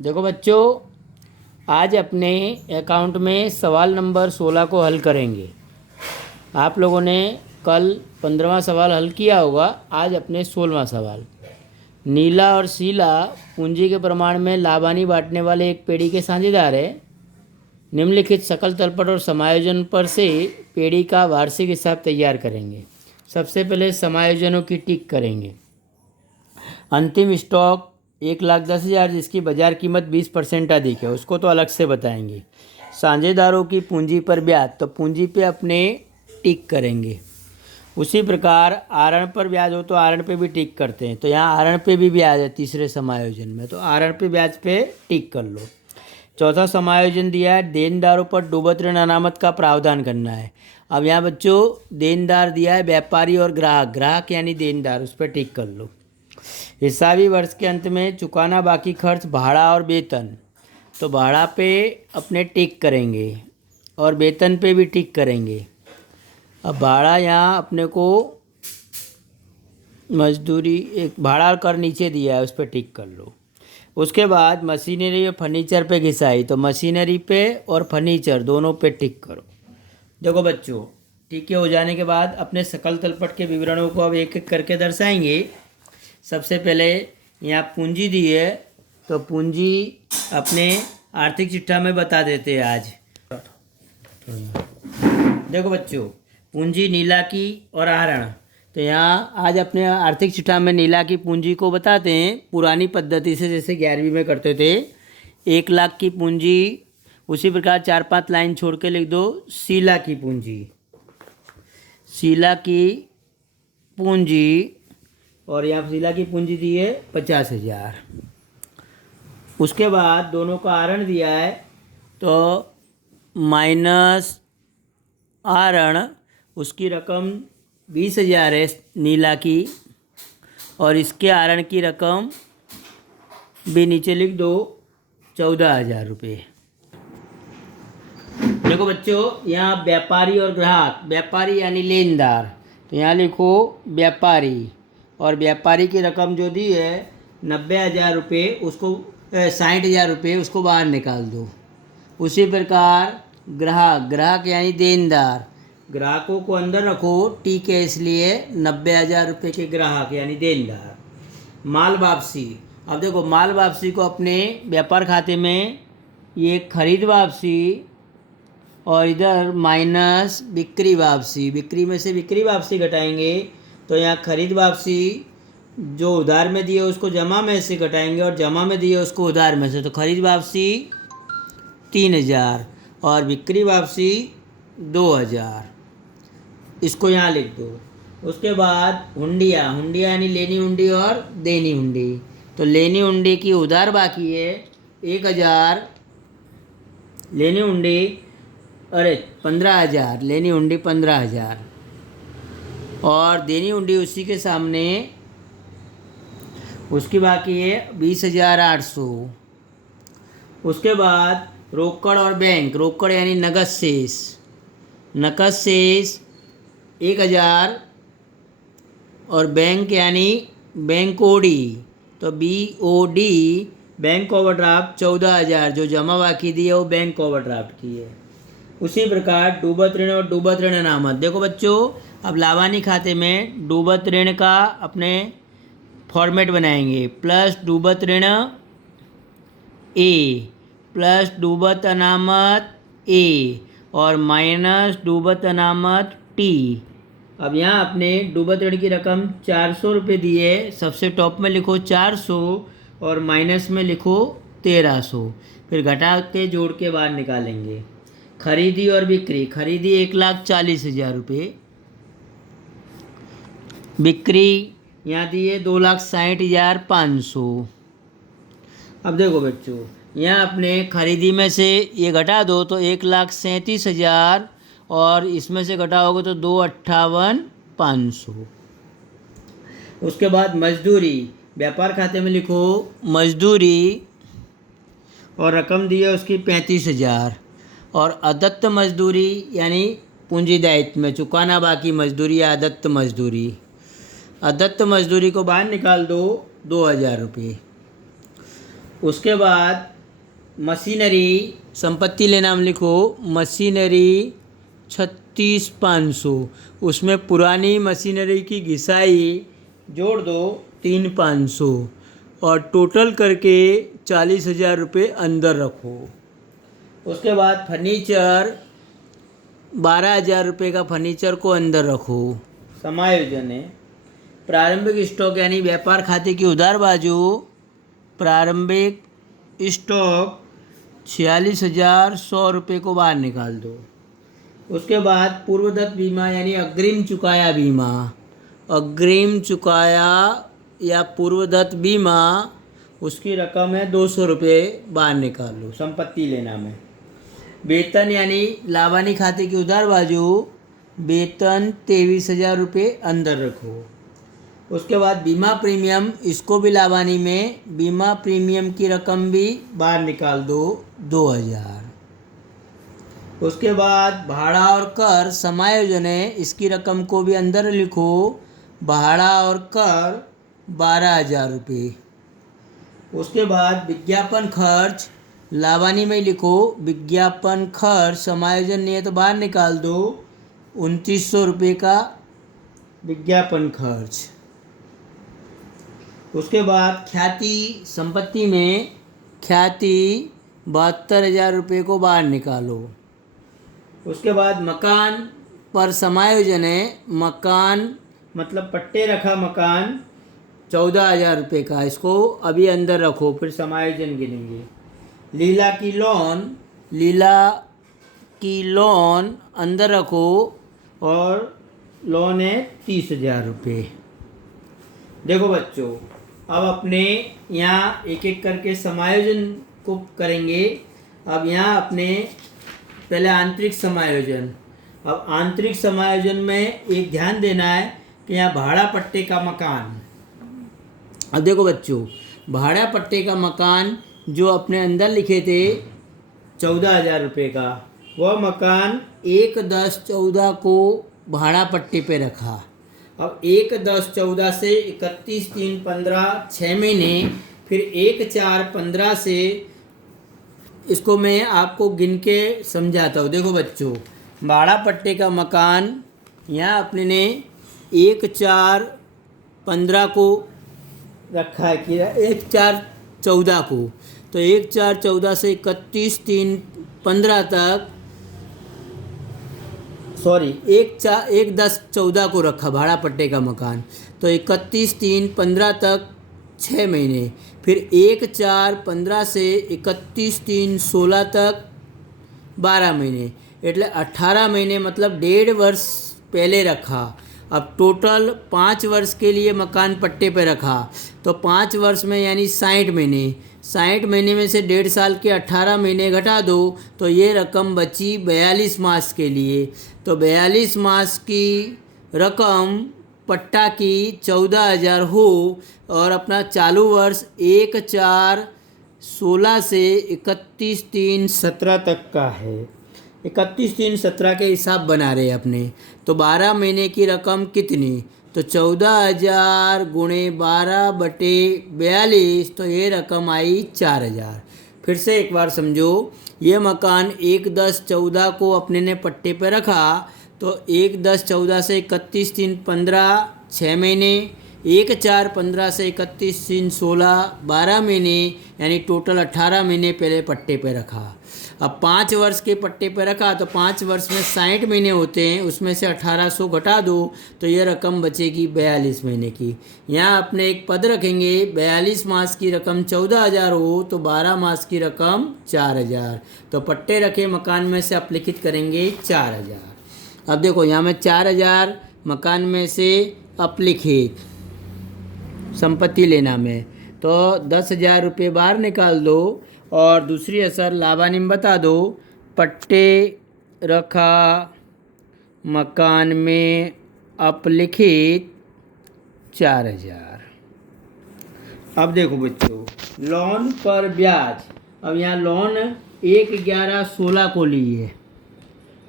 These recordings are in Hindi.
देखो बच्चों, आज अपने अकाउंट में सवाल नंबर 16 को हल करेंगे। आप लोगों ने कल 15वां सवाल हल किया होगा। आज अपने 16वां सवाल। नीला और शीला पूंजी के प्रमाण में लाभानी बांटने वाले एक पेड़ी के साझेदार है। निम्नलिखित सकल तलपट और समायोजन पर से पेड़ी का वार्षिक हिसाब तैयार करेंगे। सबसे पहले समायोजनों की टिक करेंगे। अंतिम स्टॉक 1,10,000 जिसकी बाजार कीमत 20% अधिक है, उसको तो अलग से बताएंगे। साझेदारों की पूंजी पर ब्याज, तो पूंजी पे अपने टिक करेंगे। उसी प्रकार आरण पर ब्याज हो तो आरण पे भी टिक करते हैं। तो यहाँ आरण पे भी ब्याज है तीसरे समायोजन में, तो आरण पे ब्याज पे टिक कर लो। चौथा समायोजन दिया है, देनदारों पर डूबत ऋण अनामत का प्रावधान करना है। अब यहाँ बच्चों देनदार दिया है व्यापारी और ग्राहक, ग्राहक यानी देनदार, उस पर टिक कर लो। हिसाबी वर्ष के अंत में चुकाना बाकी खर्च भाड़ा और वेतन, तो भाड़ा पे अपने टिक करेंगे और वेतन पे भी टिक करेंगे। अब भाड़ा यहाँ अपने को मजदूरी एक भाड़ा कर नीचे दिया है, उस पर टिक कर लो। उसके बाद मशीनरी और फर्नीचर पे घिसाई, तो मशीनरी पे और फर्नीचर दोनों पे टिक करो। देखो बच्चों, टिके हो जाने के बाद अपने सकल तलपट के विवरणों को अब एक एक करके दर्शाएंगे। सबसे पहले यहाँ पूंजी दी है, तो पूंजी अपने आर्थिक चिट्ठा में बता देते हैं आज। देखो बच्चों, पूंजी नीला की और आहरण, तो यहाँ आज अपने आर्थिक चिट्ठा में नीला की पूंजी को बताते हैं पुरानी पद्धति से, जैसे 11वीं में करते थे। 1,00,000 की पूंजी, उसी प्रकार 4-5 लाइन छोड़ के लिख दो शीला की पूंजी। शीला की पूंजी, और यहाँ शीला की पूंजी दी है 50,000। उसके बाद दोनों का आहरण दिया है, तो माइनस आहरण, उसकी रकम 20,000 है नीला की, और इसके आहरण की रकम भी नीचे लिख दो 14,000 रुपये। देखो बच्चों, यहाँ व्यापारी और ग्राहक, व्यापारी यानी लेनदार, तो यहाँ लिखो व्यापारी, और व्यापारी की रकम जो दी है 90,000 रुपये, उसको 60,000 रुपये उसको बाहर निकाल दो। उसी प्रकार ग्राहक, ग्राहक यानी देनदार, ग्राहकों को अंदर रखो, ठीक है, इसलिए 90,000 रुपये के ग्राहक यानी देनदार। माल वापसी, अब देखो माल वापसी को अपने व्यापार खाते में ये खरीद वापसी, और इधर माइनस बिक्री वापसी, बिक्री में से बिक्री वापसी घटाएंगे, तो यहाँ खरीद वापसी जो उधार में दिए उसको जमा में से घटाएंगे, और जमा में दिए उसको उधार में से, तो खरीद वापसी 3,000 और बिक्री वापसी 2,000, इसको यहाँ लिख दो। उसके बाद हुंडिया, हुंडिया यानी लेनी हुंडी और देनी हुंडी, तो लेनी हुंडी की उधार बाकी है 1,000, लेनी हुंडी 15,000, लेनी हुंडी 15,000, और देनी हुंडी उसी के सामने उसकी बाकी है 20,800। उसके बाद रोकड़ और बैंक, रोकड़ यानी नगद शेष, नकद शेष 1,000, और बैंक यानी बैंक ओडी, तो BOD बैंक ओवरड्राफ्ट 14,000, जो जमा बाकी दी है वो बैंक ओवरड्राफ्ट की है। उसी प्रकार डूबत ऋण और डूबत ऋण अनामत, देखो बच्चों, अब लाभानी खाते में डूबत ऋण का अपने फॉर्मेट बनाएंगे, प्लस डूबत ऋण A प्लस डूबत अनामत A और माइनस डूबत अनामत T। अब यहाँ अपने डूबत ऋण की रकम 400 रुपये दी है, सबसे टॉप में लिखो 400 और माइनस में लिखो 1,300, फिर घटा के जोड़ के बाहर निकालेंगे। खरीदी और बिक्री, खरीदी 1,40,000 रुपये, बिक्री यहाँ दी है 2,60,500। अब देखो बच्चों, यहाँ अपने खरीदी में से ये घटा दो तो 1,37,000, और इसमें से घटाओगे तो 2,58,500। उसके बाद मजदूरी, व्यापार खाते में लिखो मजदूरी, और रकम दी है उसकी 35,000, और अदत्त मजदूरी यानी पूंजी दायित्व में चुकाना बाकी मजदूरी या अदत्त मजदूरी, अदत्त मजदूरी को बाहर निकाल दो 2,000 रुपये। उसके बाद मशीनरी संपत्ति ले नाम लिखो, मशीनरी 36,500, उसमें पुरानी मशीनरी की घिसाई जोड़ दो 3,500 और टोटल करके 40,000 रुपये अंदर रखो। उसके बाद फर्नीचर 12,000 रुपये का फर्नीचर को अंदर रखो। समायोजन है प्रारंभिक स्टॉक यानी व्यापार खाते की उधार बाजू, प्रारंभिक स्टॉक 46,100 रुपये को बाहर निकाल दो। उसके बाद पूर्वदत्त बीमा यानी अग्रिम चुकाया बीमा, अग्रिम चुकाया या पूर्वदत्त बीमा, उसकी रकम है 200 रुपये, बाहर निकाल लो। संपत्ति लेना में वेतन यानी लाभानी खाते की उधार बाजू, वेतन 23,000 रुपये अंदर रखो। उसके बाद बीमा प्रीमियम, इसको भी लाभानी में, बीमा प्रीमियम की रकम भी बाहर निकाल दो 2,000। उसके बाद भाड़ा और कर समायोजन है, इसकी रकम को भी अंदर लिखो, भाड़ा और कर 12,000 रुपये। उसके बाद विज्ञापन खर्च लाभानी में लिखो, विज्ञापन खर्च समायोजन नहीं है तो बाहर निकाल दो 2,900 रुपये का विज्ञापन खर्च। उसके बाद ख्याति संपत्ति में ख्याति 72,000 रुपये को बाहर निकालो। उसके बाद मकान पर समायोजन है, मकान मतलब पट्टे रखा मकान 14,000 रुपये का, इसको अभी अंदर रखो, फिर समायोजन गिनेंगे। लीला की लोन, लीला की लोन अंदर रखो और लोन है 30,000 रुपये। देखो बच्चों, अब अपने यहाँ एक एक करके समायोजन को करेंगे। अब यहाँ अपने पहले आंतरिक समायोजन, अब आंतरिक समायोजन में एक ध्यान देना है कि यहाँ भाड़ा पट्टे का मकान, अब देखो बच्चों, भाड़ा पट्टे का मकान जो अपने अंदर लिखे थे 14,000 रुपये का, वह मकान 1/10/14 को भाड़ा पट्टे पे रखा। अब 1/10/14 से 31/3/15 6 महीने, फिर 1/4/15 से, इसको मैं आपको गिन के समझाता हूँ। देखो बच्चों, भाड़ा पट्टे का मकान यहाँ अपने ने 1/4/15 को रखा है कि 1/4/14 को, तो 1/4/14 से 31/3/15 तक, सॉरी 1/10/14 को रखा भाड़ा पट्टे का मकान, तो 31/3/15 तक 6 महीने, फिर 1/4/15 से 31/3/16 तक 12 महीने, એટલે 18 महीने मतलब 1.5 वर्ष पहले रखा। अब टोटल 5 वर्ष के लिए मकान पट्टे पे रखा, तो 5 वर्ष में यानी 60 महीने, 60 महीने में से 1.5 साल के 18 महीने घटा दो तो ये रकम बची 42 मास के लिए। तो 42 मास की रकम पट्टा की 14,000 हो और अपना चालू वर्ष 1/4/16 से 31/3/17 तक का है। 31/3/17 के हिसाब बना रहे अपने, तो 12 महीने की रकम कितनी, तो 14,000 गुणे 12/42, तो ये रकम आई 4,000। फिर से एक बार समझो, ये मकान 1/10/14 को अपने ने पट्टे पे रखा, तो 1/10/14 से 31/3/15 6 महीने, 1/4/15 से 31/3/16 12 महीने, यानी टोटल 18 महीने पहले पट्टे पे रखा। अब 5 वर्ष के पट्टे पे रखा, तो 5 वर्ष में 60 महीने होते हैं, उसमें से 1800 घटा दो तो ये रकम बचेगी 42 महीने की। यहाँ अपने एक पद रखेंगे, 42 मास की रकम 14,000 हो तो 12 मास की रकम 4,000, तो पट्टे रखे मकान में से अपलिखित करेंगे 4,000। अब देखो यहाँ में 4,000 मकान में से अपलिखित संपत्ति लेना में, तो 10,000 रुपये बाहर निकाल दो और दूसरी असर लाभानी में बता दो, पट्टे रखा मकान में अपलिखित 4,000। अब देखो बच्चों, लोन पर ब्याज, अब यहाँ लोन 1/11/16 को ली है,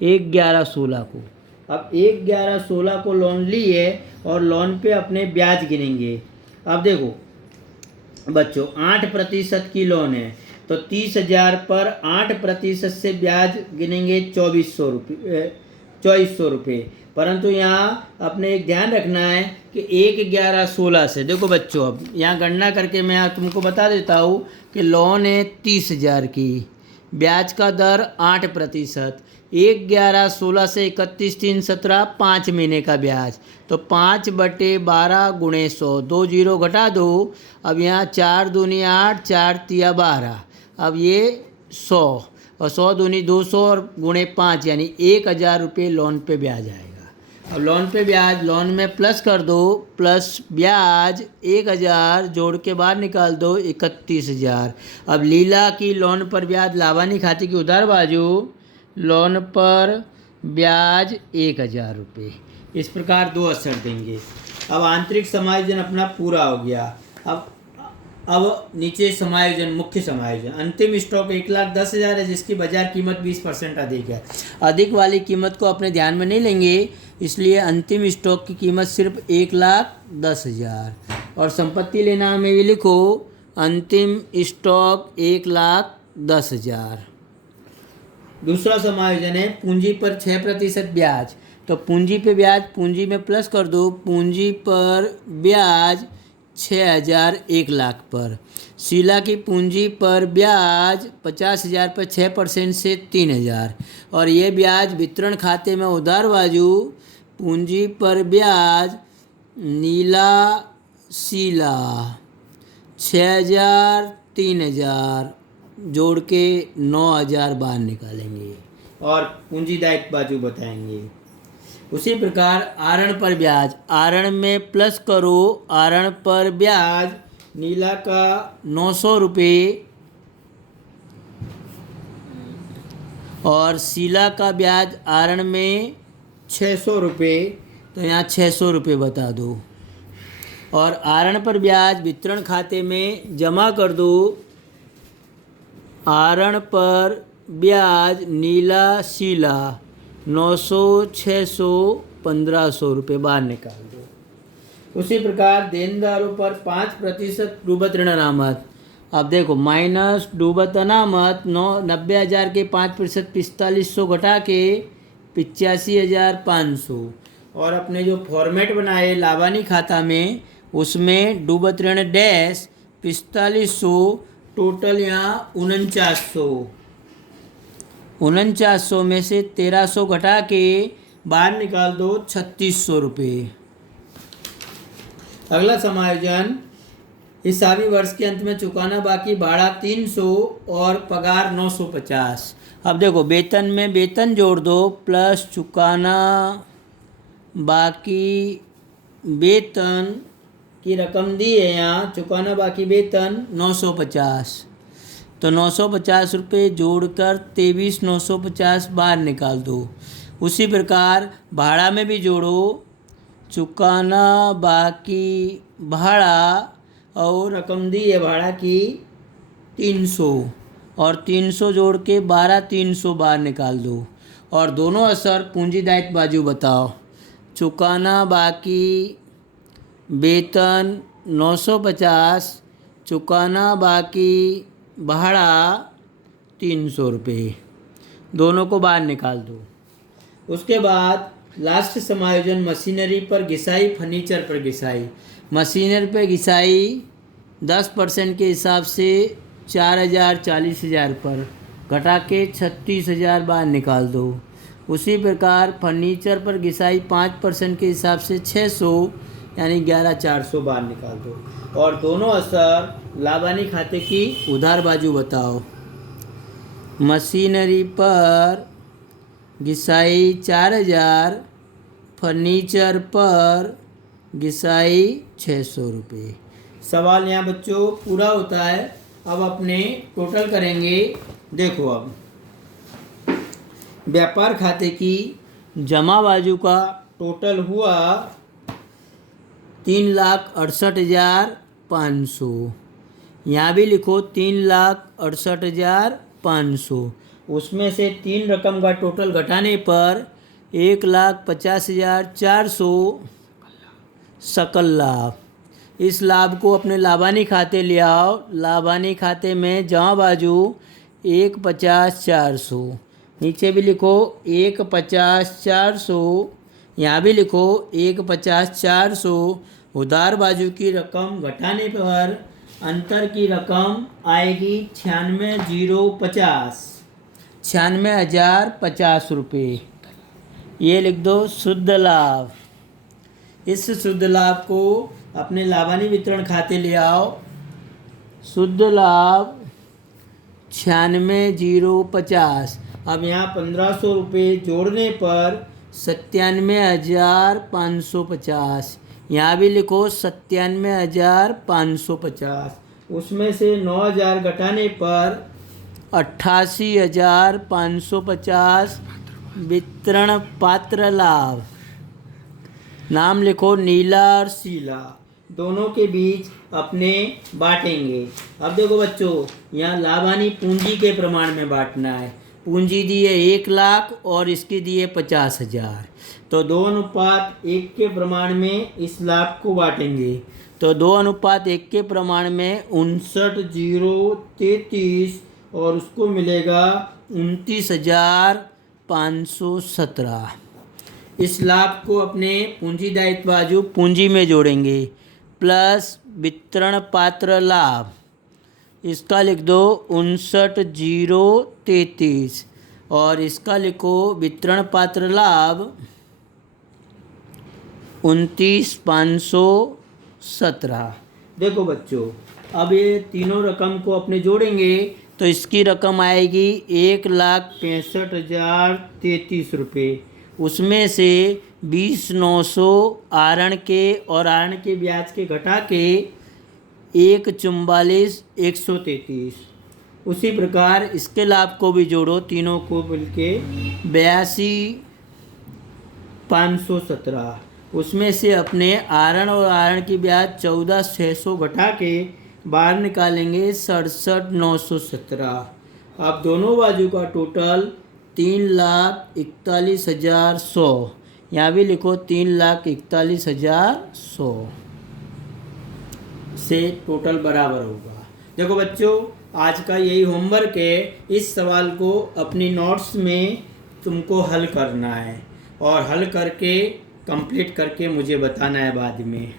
1/11/16 को, अब 1/11/16 को लोन ली है और लोन पे अपने ब्याज गिनेंगे। अब देखो बच्चों 8% की लोन है, तो 30,000 पर 8% से ब्याज गिनेंगे 2400 रुपये। परंतु यहाँ अपने एक ध्यान रखना है कि 1/11/16 से, देखो बच्चों अब यहाँ गणना करके मैं तुमको बता देता हूँ कि लोन है 30,000 की, ब्याज का दर 8%, 1/11/16 से 31/3/17 5 महीने का ब्याज, तो 5/12 गुणे 100, 2 जीरो घटा दो। अब यहाँ 4 दूनी 8, 4 तिया 12, अब ये 100 और 100 दूनी 200 और गुणे 5 यानी 1,000 रुपये लोन पे ब्याज आएगा। अब लोन पे ब्याज, लोन में प्लस कर दो, प्लस ब्याज 1,000 जोड़ के बाहर निकाल दो 31,000। अब लीला की लोन पर ब्याज लाभानी खाते की उधार बाजू, लोन पर ब्याज 1,000 रुपये। इस प्रकार दो असर देंगे। अब आंतरिक समायोजन अपना पूरा हो गया। अब नीचे समायोजन, मुख्य समायोजन। अंतिम स्टॉक 1,10,000 है जिसकी बाजार कीमत 20% अधिक है। अधिक वाली कीमत को अपने ध्यान में नहीं लेंगे, इसलिए अंतिम स्टॉक की कीमत सिर्फ 1,10,000। और संपत्ति लेना में भी लिखो अंतिम स्टॉक 1,10,000। दूसरा समायोजन है पूंजी पर 6% ब्याज, तो पूंजी पे ब्याज पूंजी में प्लस कर दो, पूंजी पर ब्याज 6,000 1,00,000 पर। शीला की पूंजी पर ब्याज 50,000 पर 6% से 3,000, और ये ब्याज वितरण खाते में उधार बाजू, पूंजी पर ब्याज नीला शीला 6,000 3,000 जोड़ के 9,000 बाहर निकालेंगे और पूंजी दायित्व बाजू बताएंगे। उसी प्रकार आरण पर ब्याज, आरण में प्लस करो, आरण पर ब्याज नीला का 900 रुपये और शीला का ब्याज आरण में 600 रुपये, तो यहाँ 600 रुपये बता दो। और आरण पर ब्याज वितरण खाते में जमा कर दो, आरण पर ब्याज नीला शीला 900 600 1,500 रुपये बाहर निकाल दो। उसी प्रकार देनदारों पर 5% डूबत ऋण अनामत। अब देखो माइनस डूबत अनामत 90,000 के 5% 4,500 घटा के 85,500। और अपने जो फॉर्मेट बनाए लाभानी खाता में उसमें डूबत ऋण डैश 4,500, टोटल यहाँ 49,000 में से 1,300 घटा के बाहर निकाल दो 3,600 रुपये। अगला समायोजन हिसाबी वर्ष के अंत में चुकाना बाकी भाड़ा 300 और पगार 950। अब देखो वेतन में वेतन जोड़ दो प्लस चुकाना बाकी वेतन की रकम दी है, यहाँ चुकाना बाकी वेतन 950, तो 950 रुपये जोड़कर 23,950 बाहर निकाल दो। उसी प्रकार भाड़ा में भी जोड़ो, चुकाना बाकी भाड़ा और रकम दी है भाड़ा की 300 और 300 जोड़ के 12,300 बाहर निकाल दो। और दोनों असर पूंजी दायित्व बाजू बताओ। चुकाना बाकी वेतन 950, चुकाना बाकी भाड़ा 300 रुपये, दोनों को बाहर निकाल दो। उसके बाद लास्ट समायोजन मशीनरी पर घिसाई, फर्नीचर पर घिसाई। मशीनरी पर घिसाई 10% के हिसाब से 4,000 40,000 पर घटा के 36,000 बाहर निकाल दो। उसी प्रकार फर्नीचर पर घिसाई 5% के हिसाब से 600 यानी 11,400 बाहर निकाल दो। और दोनों असर लाभानी खाते की उधार बाजू बताओ। मशीनरी पर घिसाई 4,000, फर्नीचर पर घिसाई 600 रुपये। सवाल यहाँ बच्चों पूरा होता है। अब अपने टोटल करेंगे। देखो अब व्यापार खाते की जमा बाजू का टोटल हुआ 3,68,500। यहाँ भी लिखो 3,68,500। उसमें से 3 रकम का टोटल घटाने पर 1,50,400 सकल लाभ। इस लाभ को अपने लाभानी खाते ले आओ। लाभानी खाते में जमा बाजू 1,50,400, नीचे भी लिखो 1,50,400, यहाँ भी लिखो 1,50,400। उधार बाजू की रकम घटाने पर अंतर की रकम आएगी 96,050, 96,050 रुपये। ये लिख दो शुद्ध लाभ। इस शुद्ध लाभ को अपने लाभानी वितरण खाते ले आओ। शुद्ध लाभ 96,050। अब यहाँ 1,500 रुपये जोड़ने पर 97,550। यहाँ भी लिखो 97,550। उसमें से 9,000 घटाने पर 88,550 वितरण पात्र लाभ। नाम लिखो नीला और शीला, दोनों के बीच अपने बांटेंगे। अब देखो बच्चों, यहाँ लाभानी पूंजी के प्रमाण में बांटना है। पूंजी दी है 1 लाख और इसकी दी है 50,000, तो 2:1 के प्रमाण में इस लाभ को बांटेंगे। तो 2:1 के प्रमाण में 59,033 और उसको मिलेगा 29,517। इस लाभ को अपने पूंजी दायित्व बाजू पूंजी में जोड़ेंगे प्लस वितरण पात्र लाभ। इसका लिख दो 59,033 और इसका लिखो वितरण पात्र लाभ 29,517। देखो बच्चों, अब ये तीनों रकम को अपने जोड़ेंगे तो इसकी रकम आएगी 1,65,033 रुपये। उसमें से 20,900 आरण के और आरण के ब्याज के घटा के 1,44,133। उसी प्रकार इसके लाभ को भी जोड़ो, तीनों को मिलके 82,517। उसमें से अपने आरण और आरण की ब्याज 14,600 घटा के बाहर निकालेंगे 67,917। अब दोनों बाजू का टोटल 3,41,100। यहाँ भी लिखो 3,41,100 से टोटल बराबर होगा। देखो बच्चों, आज का यही होमवर्क है। इस सवाल को अपनी नोट्स में तुमको हल करना है और हल करके कंप्लीट करके मुझे बताना है बाद में।